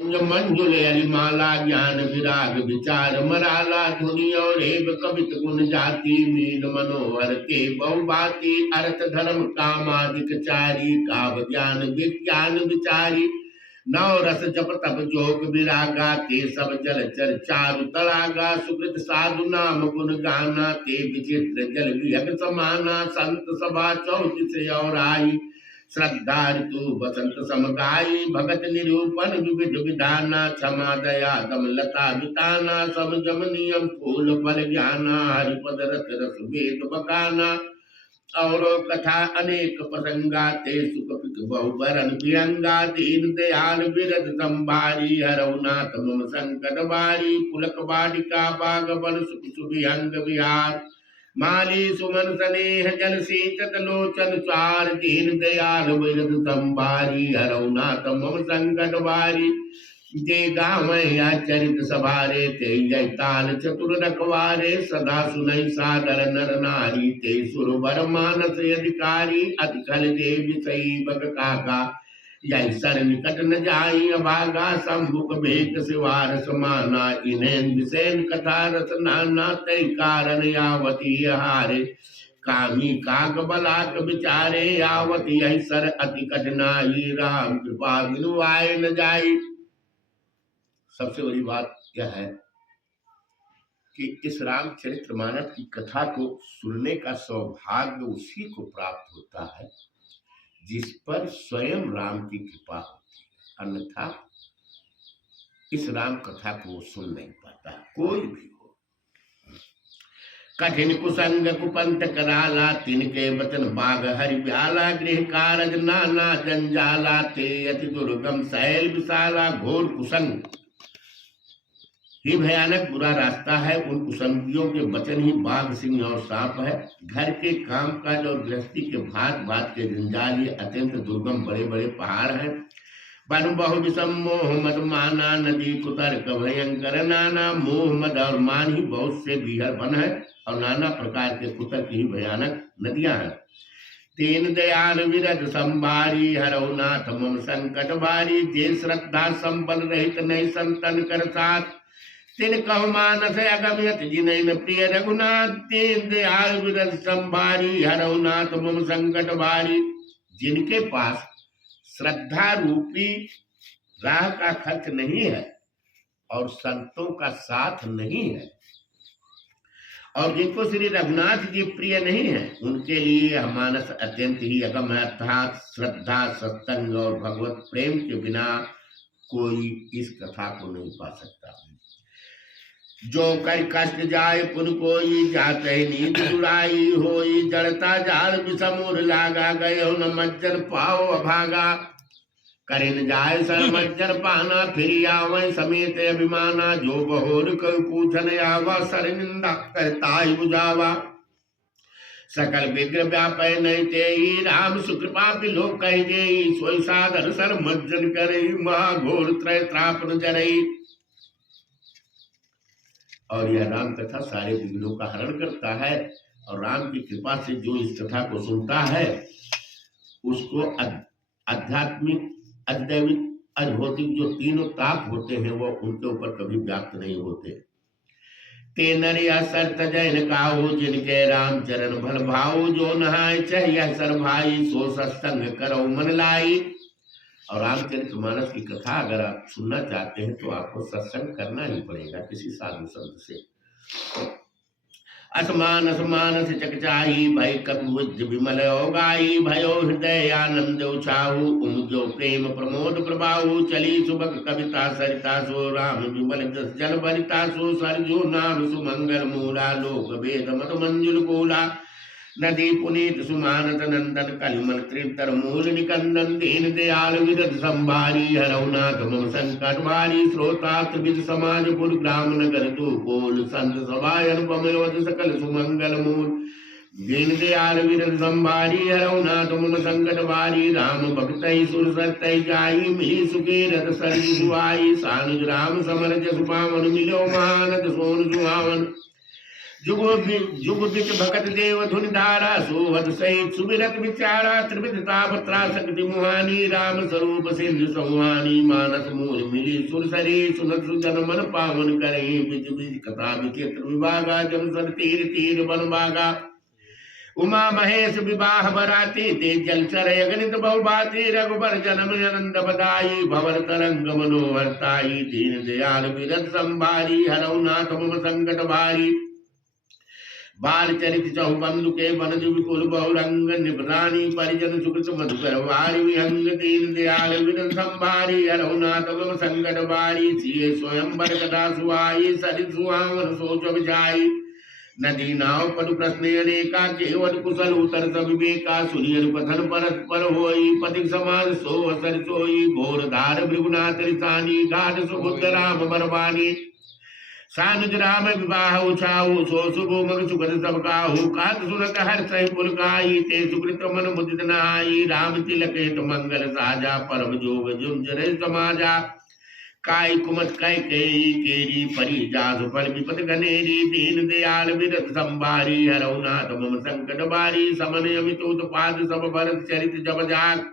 मंजुल अरिमाला ज्ञान विराग विचार मराला धुनि और एक कवित गुण जाति मीन मनोहर के बहुबाती अर्थ धर्म कामादिक चारी काव ज्ञान विज्ञान विचारी नव रस जप तप जोग विरागा ते सब जल चर चारु तड़ागा सुकृत साधु नाम गुण गाना ते विचित्र जल विहग समाना संत सभा चौजिस और आई श्रद्धा ऋतु बसंत समगाई भगत निरूपण विविध विधाना क्षमा दया दम लता बिताना समझम नियम फूल फल ज्ञाना हरिपद रस रस वेद बकाना और कथा अनेक प्रसंगा ते सुख पिक बहुबरन विहंगा दीन दयाल विरद संभारी हरौनाथ मम संकट बारी पुलक बाटिका बाग बन सुख सुविहंग विहार माली सुमन स्नेह जल सीचत लोचन चार दीन दयाल विरद संभारी हरौनाथ मम संकट बारी जे गावैया चरित सवारे ते जय ताल चतुर रखवारे सदा सुनई सादर नर नारी ते सुरवर मानस अधिकारी अति कल जे विषयी बग काका यह सर निकट न जाई अभागा सम्मुख भेद सिवार समाना इन्हें विषेन कथा रस नाना तय कारण यावती हारे कामी काग बलाक विचारे यावती यह सर अति कठिनाई राम कृपा बिनु आए न जाई। सबसे बड़ी बात यह है कि इस रामचरितमानस की कथा को सुनने का सौभाग्य उसी को प्राप्त होता है जिस पर स्वयं राम की कृपा होती है, अन्यथा इस राम कथा को वो सुन नहीं पाता कोई भी हो। कठिन कुसंग कुपंत कराला तिनके वचन बाग हरि ब्याला गृह कारज नाना जंजाला ते अति दुर्गम शैल विशाला घोर कुसंग ही भयानक बुरा रास्ता है। उन कुसंगियों के वचन ही बाघ सिंह और सांप है। घर के काम काज और गृहस्थी के भात भात के जंजाल ये अत्यंत दुर्गम बड़े बड़े पहाड़ हैं। वन बहु विषम मोह मद माना नदी कुतर्क भयंकर नाना मोह मद और मान ही बहुत से बीहर वन है और नाना प्रकार के कुतर्क ही भयानक नदियां हैं। तीन दयाल विरद संभारी हरौनाथ मम संकट बारी जे श्रद्धा संबल रहित नहीं संतन कर साथ तिन कह मानस अगम्यत जिनैन प्रिय रघुनाथ तीन दयाल विरद संभारी हरौनाथ मम संकट बारी। जिनके पास श्रद्धा रूपी राह का खर्च नहीं है और संतों का साथ नहीं है और जिनको श्री रघुनाथ जी प्रिय नहीं है उनके लिए यह मानस अत्यंत ही अगम है। अर्थात श्रद्धा सत्संग और भगवत प्रेम के बिना कोई इस कथा को नहीं पा सकता। जो कर कष्ट जाय पुन कोई जाते नींद जुड़ाई होई जड़ता जाल विषमुर लागा गयो न मज्जर पाओ अभागा करिन जाय सर मज्जर पाना फिर आवे समेत अभिमाना जो बहोर को पूछन आवा सर निंदा करता ही बुझावा सकल विग्रह व्यापय नहीं तेई राम सुकृपा बिलो कह जेई सोई सादर सर मज्जन करे महाघोर त्रय त्रापन जरई। और यह राम कथा सारे विघ्नों का हरण करता है और राम की कृपा से जो इस कथा को सुनता है उसको आध्यात्मिक अदैविक अभौतिक जो तीनों ताप होते हैं वो उनके ऊपर कभी व्याप्त नहीं होते। ते नरिया सर तजैन काहू जिनके राम चरण भल भाऊ जो नहाय चह सर भाई सो सत्संग करो मन लाई। और रामचरितमानस की कथा अगर आप सुनना चाहते हैं तो आपको सत्संग करना ही पड़ेगा किसी साधु संत से। असमान असमान से चकचाई भय कपि विमल गाई भयो हृदय आनंद उछाऊ उमजो प्रेम प्रमोद प्रभाऊ चली सुबक कविता सरिता सो राम विमल जस जल भरिता सो सरजो नाम सुमंगल मूला लोक वेद मत मंजुल कोला नदी पुनीत सुमानत नंदन कलिमल त्रितर मूल निकंदन दीन दयाल विरद संभारी हरौनाथ मम संकट बारी श्रोतार्थ विद समाज पुर ग्राम नगर तू बोल संत सभाय अनुपम योध सकल सुमंगल मूल दीन दयाल विरद संभारी हरौनाथ मम संकट बारी राम भक्त सुर सत्य जाई मिली सुखी रथ सरी सुहाई सानुज राम समर जस पावन मिलो महानत सोन सुहावन जुग बिच भगत देव धुन धारा सोहत सहित सुमिरत विचारा त्रिविध तापत्रा शक्ति मुहानी राम स्वरूप सिंधु संहानी मानस मूल मिली सुरसरी सुनत सुजन मन पावन करे बिज बिज कथा विचित्र विभागा जन सर तीर तीर बन बागा उमा महेश विवाह बराती ते जलचर अगणित बहुभाती रघुबर जन्म आनंद बदाई भवर तरंग मनोहरताई दीन दयाल विरत संभारी हरौ नाथ मम संकट भारी बाल चरित चौबंधु के बनज विपुल बहुरंग निपदानी परिजन सुकृत मधुकर वारी विहंग दीन दयाल विरत संभारी हरौ नाथ मम संकट भारी सिए स्वयं बर कथा सुहाई सरित सुहावन सोच विचाई नदी नाव पटु प्रश्न अनेका केवट कुशल उतर सब विवेका सुनियन पथन परस्पर होई पथिक समान सो असर सोई घोर धार भृगुनाथ रिसानी घाट सुबुद्ध राम बरबानी सानुज राम विवाह उछाऊ सो शुभो मग सुगत सब काहू कात सुनक हर सह पुलकाई ते सुकृत मन मुदित नहाई राम तिलक हित मंगल साजा परम जोग जुम जरे समाजा काय कुमत काय केरी परी जासु फल विपत घनेरी दीन दयाल विरत संभारी हरौ नाथ मम संकट बारी समन अमित उत्पाद सब भरत चरित जब जाग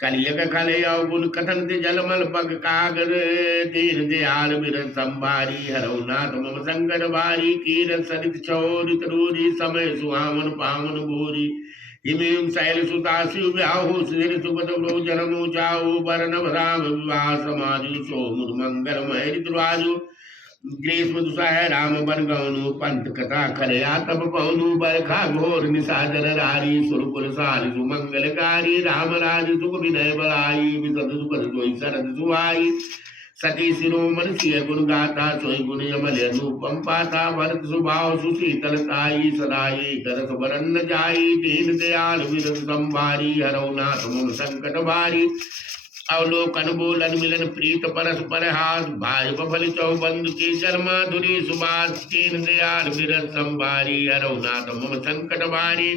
कलियग खले अवगुण कथन ते जलमल पग कागर दीन दयाल विरत संभारी हरौ नाथ मम संकट बारी कीरत सरित चौरित रूरी समय सुहावन पावन भूरी हिमें शैल सुतासु व्याहु सिर सुगत ब्रो जनमु जाऊ वरण राम विवाह समाजु सोमुद मंगल महित राजु ग्रीष्म दुसह राम बन गौनु पंथ कथा खरया तब पौनु बरखा घोर निशाचर रारी सुरकुल साल सुमंगलकारी राम राज सुख विनय बलाई विसद सुख सोई शरद सुहाई सती शिरोमण सिय गुण गाता सोई गुण यमल अनुपम पाता भरत सुभाव सुशीतलताई सदाई करस वरन जाई दीन दयाल विरत संभारी हरौ नाथ मम संकट भारी अवलोकन बोलन मिलन प्रीत परस्पर हाथ भाई बफल चौबंद की जन्माधुरी सुबास दीन दयाल विरत संभारी हरौ नाथ मम संकट भारी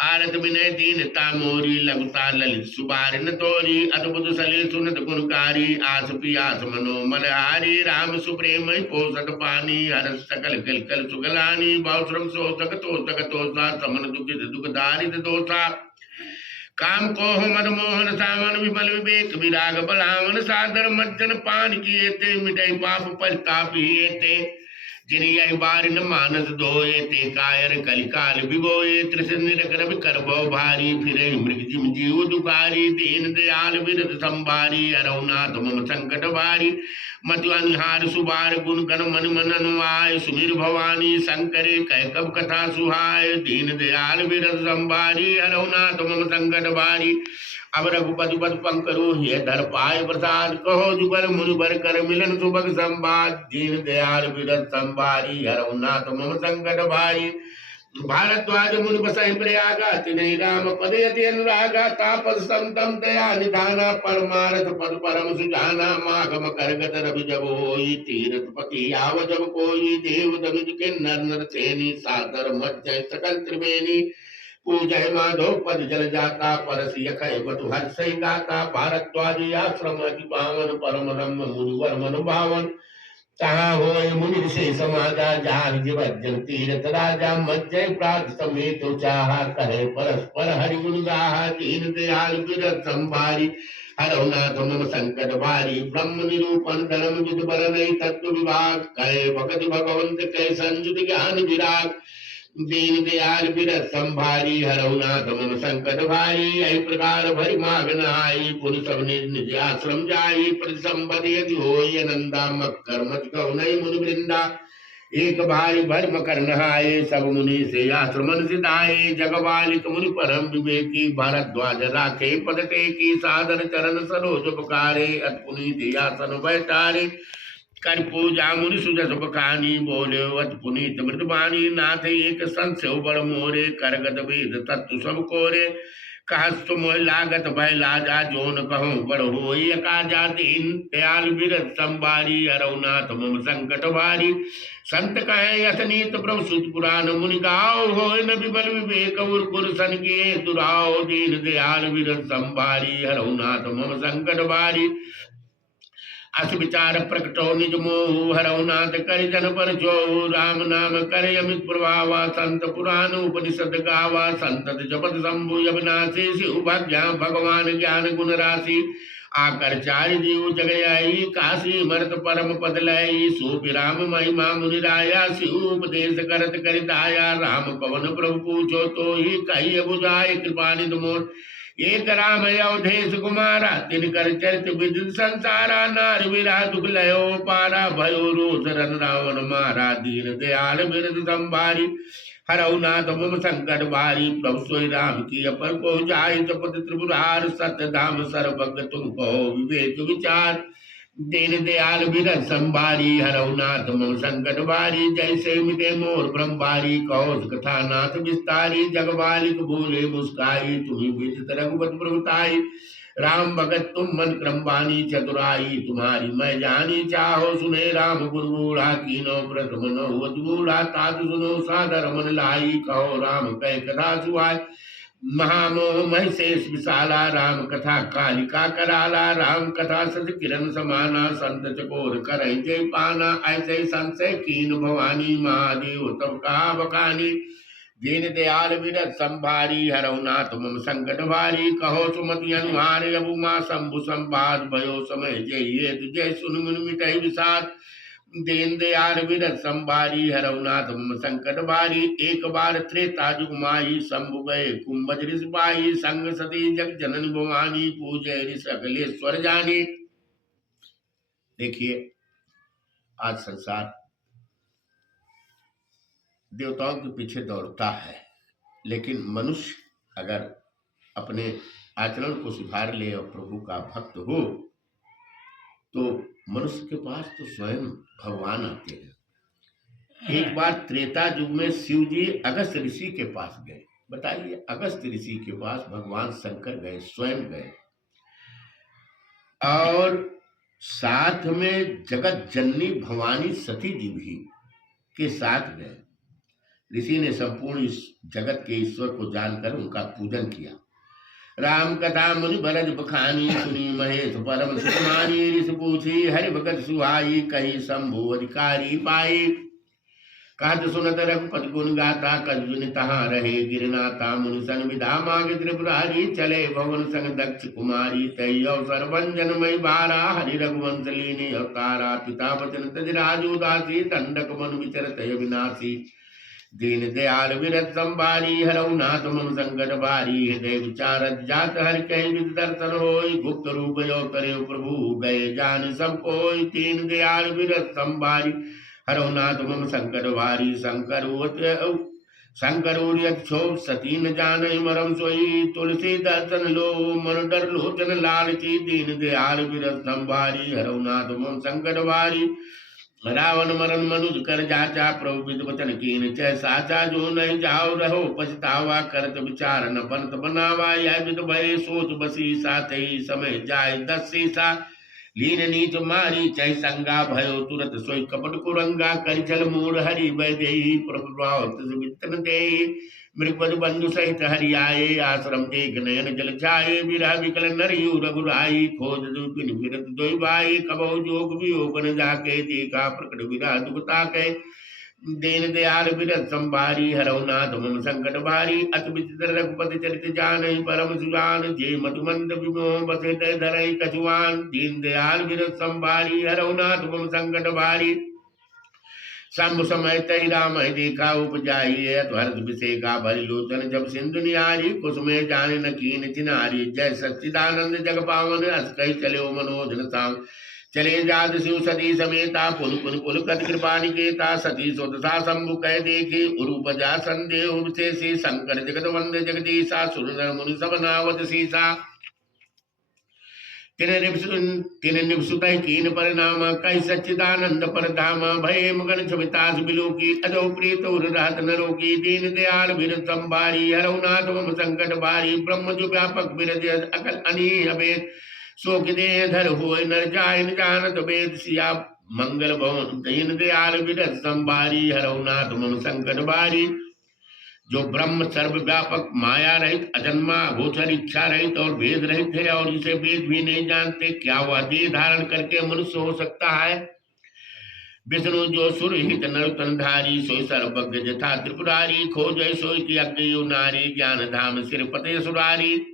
आरत विनय दीनता मोरी लघुता ललित सुबारिन तोरी अद्भुत सलिल सुनत गुणकारी आस पियास मनो मनहारी राम सुप्रेम पोषक पानी हर सकल कल कल सुगलानी बहुश्रम शोषक तोषक तोषा समन दुखित दुखदारित दोषा काम कोह मद मोहन सावन विमल विवेक विराग बलावन सादर मज्जन पान किए ते मिटई पाप पछतापी ते जिन यह बार न मानस धोए ते कायर कलिकाल विगोए त्रिशन निरकर कर भारी फिरे मृग जिम जीव दुखारी दीन दयाल विरत संभारी हरौ नाथ मम संकट भारी मत अनिहार सुबार गुण गण मन मन अनुआय सुमिर भवानी शंकरे कह कब कथा सुहाय दीन दयाल विरत संभारी हरौ नाथ मम संकट भारी अब रघुपति पद पंकरो हे धर पाए प्रसाद कहो जुगर मुनिबर कर मिलन सुभग संवाद दीन दयाल विरत संभारी हरौ नाथ मम संकट भारी भारद्वाज मुनि बसहि प्रयागा तिन्हि राम पद यति अनुरागा तापस संतम दया निधाना परमारथ पद परम सुजाना माघम करगत रवि जब होई तीरथ पति आव जब कोई देव दमिज के नर नर सेनी सादर मध्य सकल त्रिवेणी पूजय माधव पद जल जाता परस यख बधु हर्ष गाता भारद्वाज आश्रम अति पावन परम रम मुनिवर मन भावन तहाँ होय मुनि से समाजा जहाँ जीवजन तीर्थ राजा मज्जय प्रात समेत चाहा कहे परस्पर हरि गुण गाहा दीन दयाल विरत संभारी हरौ नाथ मम संकट भारी ब्रह्म निरूपण धर्म विद बर नहीं तत्व विभाग कहे भगत भगवंत कहे संयुत ज्ञान विराग दीन दयाल विरत संभारी हरौ नाथ मम संकट भारी ऐ प्रकार भरि माग नहाई पुर सब निज आश्रम जाई प्रति संपद यदि होय नंदा मक्कर मत कहो नहीं मुनि वृंदा एक भारी भर मकर नहाए सब मुनि से आश्रमन सिधाए जगवालिक मुनि परम विवेकी भारद्वाज राखे पद टेकी सादर चरण सरोज पुकारे अतपुनि दियासन बैठारे कर पूजा मुनि सुजस बखानी बोले अत पुनीत मृतबानी नाथ एक संशय बड़ मोरे करगत वेद तत्व सब कोरे कहस्तु मोह लागत भय लाजा जोन कहूँ बड़ होई अकाजा दीन दयाल विरत संभारी हरौ नाथ मम संकट भारी संत कहे यथनीत प्रभु सुत पुराण मुनि गाओ होय न विबल विवेक उर पुरुषन के दुराओ दीन दयाल विरत संभारी हरौ नाथ मम संकट भारी अस विचार प्रकटो निज मोह हरऊ नाथ कर जन पर जो राम नाम करे अमित प्रभावा संत पुराण उपनिषद गावा संतत जपत शंभु अविनाशी शिव भज्ञा भगवान ज्ञान गुण राशि आकर चारि जीव जग आई काशी मरत परम पद लाई सूप राम महिमा मुनि राया शिव उपदेश करत करिताया राम पवन प्रभु पूछो तो ही कही बुझाए कृपा निधि मोर एक राम अवधेश कुमारा तिन कर चरित विदित संसारा नार विरा दुख लयो पारा भयो रोष रन रावण मारा दीन दयाल बिरद संभारी हरऊ नाथ मम संकट भारी प्रभु सोई राम की अपर को जाय जपत त्रिपुरार सत्य धाम सर्वज्ञ तुम कहो विवेक विचार दीन दयाल बिरद संभारी हरऊ नाथ मम संकट भारी जैसे मिटे मोर ब्रह्मभारी कहो कथा नाथ विस्तारी जगबालिक बोले मुस्काई तुम्ही विदित रघुपति प्रभुताई राम भगत तुम मन क्रमवानी चतुराई तुम्हारी मैं जानी चाहो सुने राम गुरु बूढ़ा कीनो प्रथम नहुवत बूढ़ा तात सुनो सादर मन लाई कहो राम कह कथा सुहाय महामोह महिषेष विशाला राम कथा कालिका कराला राम कथा सच किरण समाना संत चकोर कर जय पाना ऐसे संशय कीन भवानी महादेव तब कहा बकानी दीन दयाल विरत संभारी हरऊ नाथ मम संकट भारी कहो सुमति अनुहार अबु माँ शंभु संवाद भयो समय जय ये जय सुन मुन मिटै विषाद दीन दयाल विरत संभारी हरऊ नाथ मम संकट भारी एक बार त्रेता जुग माही शंभु गए कुंभज ऋषि पाई संग सती जग जनन भवानी पूजय ऋषि अखिलेश्वर जानी। देखिए आज संसार देवताओं के पीछे दौड़ता है, लेकिन मनुष्य अगर अपने आचरण को सुधार ले और प्रभु का भक्त हो तो मनुष्य के पास तो स्वयं भगवान आते हैं। एक बार त्रेता युग में शिव जी अगस्त ऋषि के पास गए। बताइए, अगस्त ऋषि के पास भगवान शंकर गए, स्वयं गए, और साथ में जगत जननी भवानी सती जी भी के साथ गए। ऋषि ने संपूर्ण इस जगत के ईश्वर को जानकर उनका पूजन किया। राम कथा मुनि भरज बखानी सुनी महेश परम सुखमानी ऋषि पूछी हरि भगत सुहाई कही शंभु अधिकारी पाई कहत सुनत रघुपति गुण गाता कजुन तहाँ रहे गिरनाथा मुनि सन विधा मांग त्रिपुरारी चले भवन संग दक्ष कुमारी तय अवसर भंजन मई बारा हरि रघुवंश लीने अवतारा पिता वचन तज राजू दासी दंडक मन विचरत विनाशी दीन दयाल विरत संभारी हरऊ नाथ मम संकट भारी हृदय विचारत जात हर कह विद दर्शन होय गुप्त रूप यो करे प्रभु गए जान सब कोय दीन दयाल विरत संभारी हरऊ नाथ मम संकट भारी शंकर क्षोभ सती न जान मरम सोई तुलसी दर्शन लो मन डर लोचन लालची दीन दयाल विरत संभारी हरऊ नाथ मम संकट भारी रावण मरण मनुज कर जाचा प्रभु विद वचन कीन चय साचा जो नहीं जाओ रहो पछतावा करत विचार न बनत बनावा यह विद भय सोच बसी साथ ही समय जाय 10 सीसा लीन नीच मारी चय संगा भयो तुरत सोई कपट कुरंगा करिचल मूर हरि वैदेही प्रभु वितन दे मृगपद बंधु सहित हरि आये आश्रम देख नयन जल छाये विरह विकल नरयु रघुराई खोज दुपिन फिरत दोई भाई कबो जोग वियोग न जाके देखा प्रकट विरह दुखता के दीन दयाल विरत संभारी हरऊ नाथ मम संकट भारी अति विचित्र रघुपति चरित जान परम सुजान जे मधुमंद विमोह बसे धरई कछुआन दीन दयाल विरत संभारी हरऊ नाथ मम संकट भारी शंभु समय तय राम देखा उपजाई हर्ष विषेका भरी लोचन जब सिंधु निहारी कुसुमे जाने न कीन चिनारी जय सच्चिदानंद जग पावन हस कही चले मनोजन सांग चले जात शिव सती समेता पुन पुन पुल कत कृपा निकेता सती सुदशा शंभु कह देखे उरूप जा संदेह विशेषी शंकर जगत वंद जगदीशा सुर मुनि सब नावत सीसा तिन निपसुत कीन परिणाम कई सच्चिदानंद परधाम भय मगन छवितास बिलोकी अजो प्रीत उर रहत नरोकी दीन दयाल बिर संभारी हरऊ नाथ मम संकट भारी ब्रह्म जो व्यापक बिरज अकल अनी अभेद शोक दे धर होय नर जाय न जानत वेद सिया मंगल भवन दीन दयाल बिर संभारी हरऊ नाथ मम संकट भारी जो ब्रह्म सर्वव्यापक माया रहित अजन्मा गोचर इच्छा रहित और भेद रहित है और जिसे वेद भी नहीं जानते, क्या वह देह धारण करके मनुष्य हो सकता है? विष्णु जो सुरहित नरतनधारी, सोई सर्वज्ञ जथा त्रिपुरारी, खोजय सोई की अज्ञ नारी, ज्ञान धाम सिर पते सुरारी।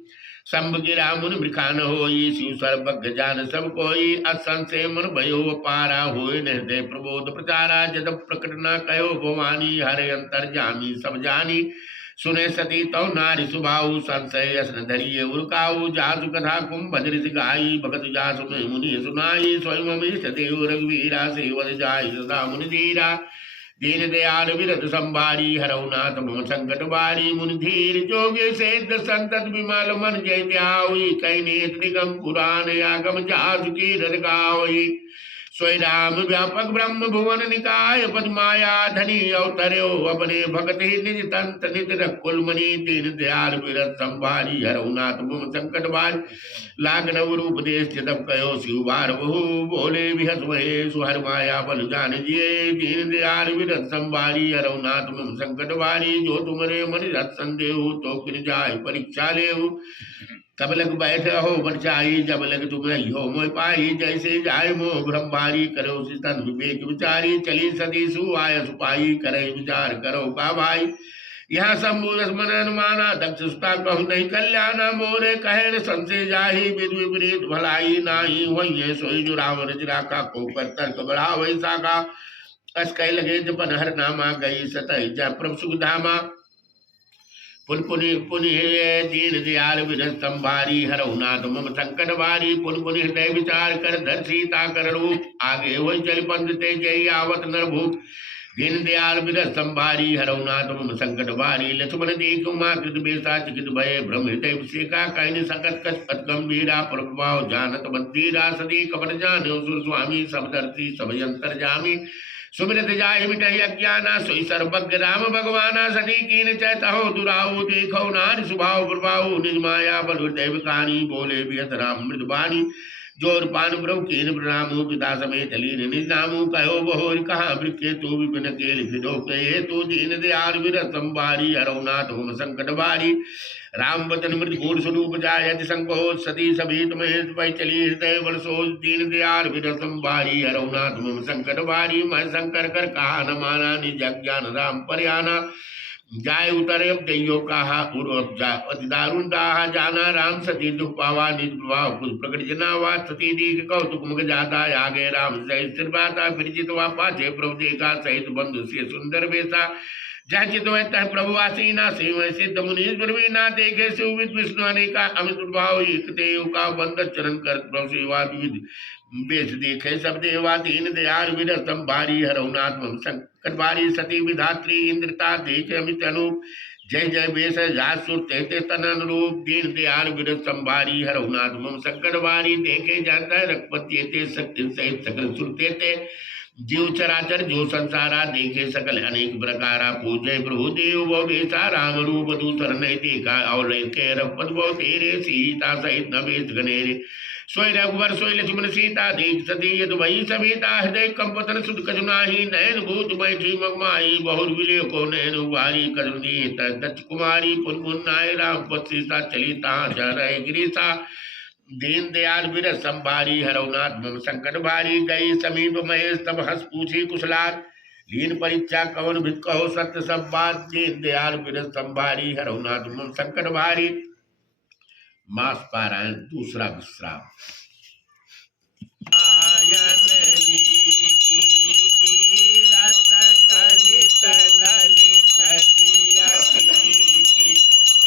शंभ गिरा मुन मृखान होई, शिव सर्वज्ञ जान सब कोई, असंशय मन भयो पारा, होय हृदय प्रबोध प्रचारा, जद प्रकट न कहो भवानी, हरे अंतर जामी सब जानी। सुने सती तौ नारी सुभाऊ, संशय यसन धरिये उर्काऊ, जासु कथा कुंभ ऋषि गाई, भगत जासु में मुनि सुनाई, स्वयं अमीश देव रघुवीरा, सेवत जाय सदा मुनि धीरा। दीन दयाल विरत संभारी, हरौ नाथ मम संकट बारी, मुनि धीर जोगे सेध संतत विमल मन जय त्याई, कई नेत्र निगम पुराण आगम जासु की रद गावई। स्वय राम व्यापक ब्रह्म भुवन निकाय, पद माया धनी अवतर्यो, अपने भगत ही निज तंत नित रकुल मणि, दीन दयाल विरत संभारी, हरौ नाथ मम संकट बारी। लाग नव रूप देश जब कयो शिव बार बहु, बोले बिहस वहे सुहर माया बल जान जिये, दीन दयाल विरत संभारी, हरौ नाथ मम संकट बारी। जो तुमरे मन रत संदेह, तो किन जाय परीक्षा लेहु, तब लग बैठ हो बरचाई, जब लग तुम हो मोह पाई, जैसे जाय मोह ब्रह्मारी, करो तन विवेक विचारी, चली सती सुआय सुपाई, करे विचार करो का भाई। यहाँ शंभु मन अनुमाना, दक्ष सुता कहु नहीं कल्याणा, मोरे कहे न संशय जाही, विद विपरीत भलाई नाही, वही सोई जो रावण जिराका, को कर तर्क बढ़ा वही साका। अस कह लगे जपन हर नामा, गई सतह जय प्रभु सुख धामा। पुन पुनि पुनि दीन दयाल विरत संभारी, हरौ नाथ मम संकट बारी, पुन पुनि हृदय विचार कर, धर सीता कर रूप, आगे वही चल पंथ ते जय आवत नरभूप। दीन दयाल विरत संभारी, हरौ नाथ मम संकट बारी, लक्ष्मण देख उमा कृत बेसा, चिकित भय ब्रह्म हृदय विषेका, कहनि सकत कछ अत गंभीरा, प्रभाव जानत मंदिरा, सदी कपट जान्यो सुर स्वामी, सब धरती सब अंतर जामी। सुमिरत जाय मिटहि अज्ञाना, सोई सर्वज्ञ राम भगवाना, सती कीन चैतहो दुराऊ, देखो नारी सुभाव प्रभाऊ, निज माया बल हृदय विकानी, बोले बियत राम मृदबानी। जोर पान प्रभु कीन प्रणामु, पिता समेत लीन निज नामु, कहो बहोर कहा वृक्षे तू विपिन केल फिदो के, तू दीन दयाल विरत संभारी, हरौ नाथ मम संकट बारी। राम वचन मृत घूर स्वरूप जाय, यति संकोच सती सभीत महेश पै, चली हृदय बल सोच, दीन दयाल विरत संभारी, हरौ नाथ मम संकट बारी। मैं शंकर कर कहा न माना, निज अज्ञान राम परयाना, जाय उतरे अब दैयो कहा अति दारुण दाहा, जाना राम सती दुख पावा, निज प्रभाव कुछ प्रकट जनावा, सती दीख कौतुक मुख जाता, आगे राम सहित सिर बाता, फिर जितवा पाछे प्रभु देखा, सहित बंधु से सुंदर बेसा। जह चित में तह प्रभु आसीना, शिव सिद्ध मुनीश प्रवीणा, देखे शिव विष्णु अनेका, अमित प्रभाव एक देव का बंद चरण कर, प्रभु सेवा विविध बेस देखे सब देवा, दीन दयाल विरत संभारी, हरौ नाथ मम संकट बारी। सती विधात्री इंद्रता देखे अमित अनूप, जय जय बेस जासुर तेते तन अनुरूप, दीन दयाल विरत संभारी, हरौ नाथ मम संकट बारी। देखे जानता रघुपति ते शक्ति सहित सकल सुरते ते, जीव चराचर जो संसारा, देखे सकल अनेक प्रकारा, पूजे प्रभु देव वो बेसा, राम रूप दूसर नहीं देखा, और के रघुपत वो तेरे, सीता सहित नवेश गनेरे, सोई रघुवर सोई लक्ष्मण सीता, देख सती यद वही सभीता, हृदय कंपतन सुध कजुनाही, नयन भूत बैठी मगमाई, बहुर विले को नयन उबारी, कजुनी दक्ष कुमारी, पुन पुन नाय राम पद सीता, चली ता रहे गिरीसा। दीन दयाल विरत संभारी, हरौ नाथ मम संकट भारी। गई समीप महेश तब हंस पूछी कुशलार, लीन परीक्षा कवन भित कहो सत्य सब बात। दीन दयाल विरत संभारी, हरौ नाथ मम संकट भारी। मास पारायण दूसरा विश्राम।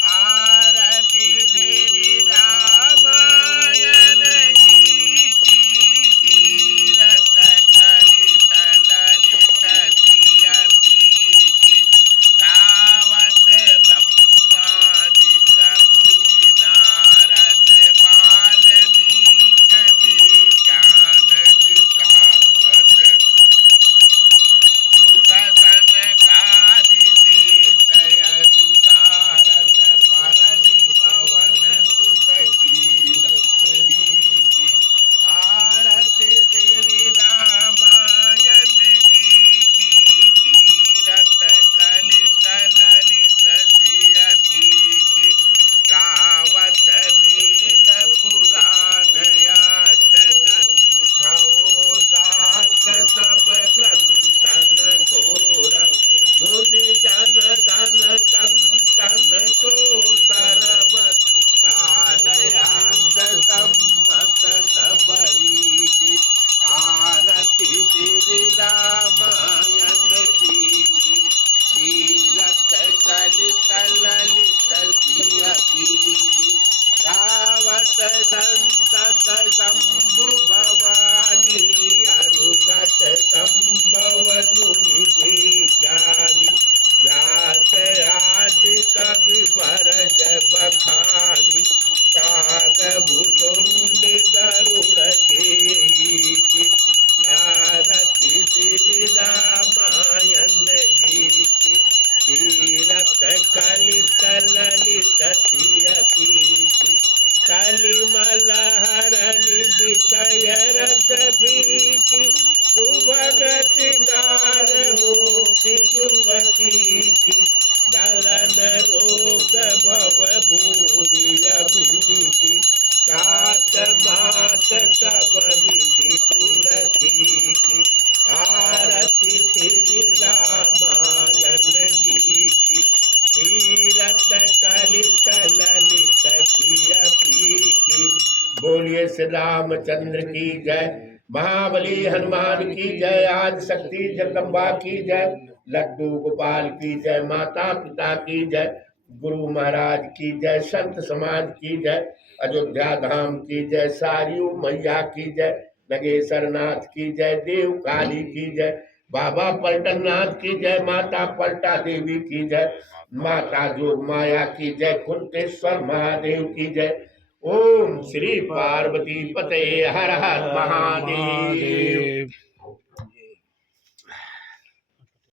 आरती देवी रामायण तीरथ कलित ललित गावत ब्रह्मादिक भुवि नारद बाल्मीकि की आरती श्री रामायण जी की तीरथ कलित ललित प्रिय की। बोलिए श्री रामचंद्र की जय। महाबली हनुमान की जय। आदि शक्ति जगदम्बा की जय। लड्डू गोपाल की जय। माता पिता की जय। गुरु महाराज की जय। संत समाज की जय। अयोध्या धाम की जय। सारियू मैया की जय। नगेश्वर नाथ की जय। देव काली की जय। बाबा पलटन नाथ की जय। माता पलटा देवी की जय। माता जोग माया की जय। कुंतेश्वर महादेव की जय। ओम श्री पार्वती पते हर हर महादेव।